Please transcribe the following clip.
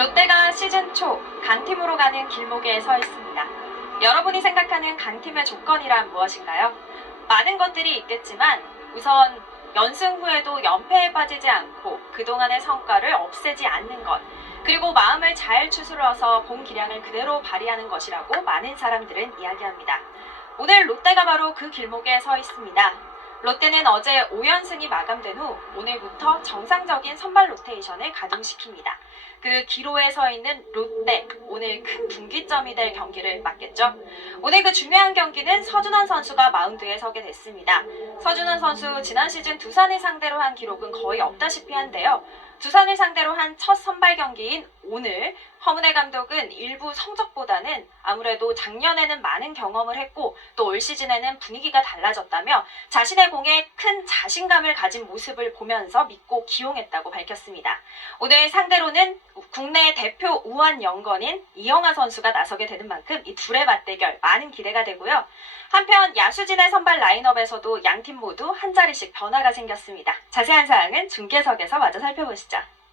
롯데가 시즌 초 강팀으로 가는 길목에 서 있습니다. 여러분이 생각하는 강팀의 조건이란 무엇인가요? 많은 것들이 있겠지만 우선 연승 후에도 연패에 빠지지 않고 그동안의 성과를 없애지 않는 것 그리고 마음을 잘 추스러서 본 기량을 그대로 발휘하는 것이라고 많은 사람들은 이야기합니다. 오늘 롯데가 바로 그 길목에 서 있습니다. 롯데는 어제 5연승이 마감된 후 오늘부터 정상적인 선발 로테이션을 가동시킵니다. 그 기로에 서 있는 롯데 오늘 큰 분기점이 될 경기를 맞겠죠. 오늘 그 중요한 경기는 서준원 선수가 마운드에 서게 됐습니다. 서준원 선수 지난 시즌 두산을 상대로 한 기록은 거의 없다시피 한데요. 두산을 상대로 한 첫 선발 경기인 오늘 허문회 감독은 일부 성적보다는 아무래도 작년에는 많은 경험을 했고 또 올 시즌에는 분위기가 달라졌다며 자신의 공에 큰 자신감을 가진 모습을 보면서 믿고 기용했다고 밝혔습니다. 오늘 상대로는 국내 대표 우한 연건인 이영하 선수가 나서게 되는 만큼 이 둘의 맞대결 많은 기대가 되고요. 한편 야수진의 선발 라인업에서도 양 팀 모두 한 자리씩 변화가 생겼습니다. 자세한 사항은 중계석에서 마저 살펴보시죠.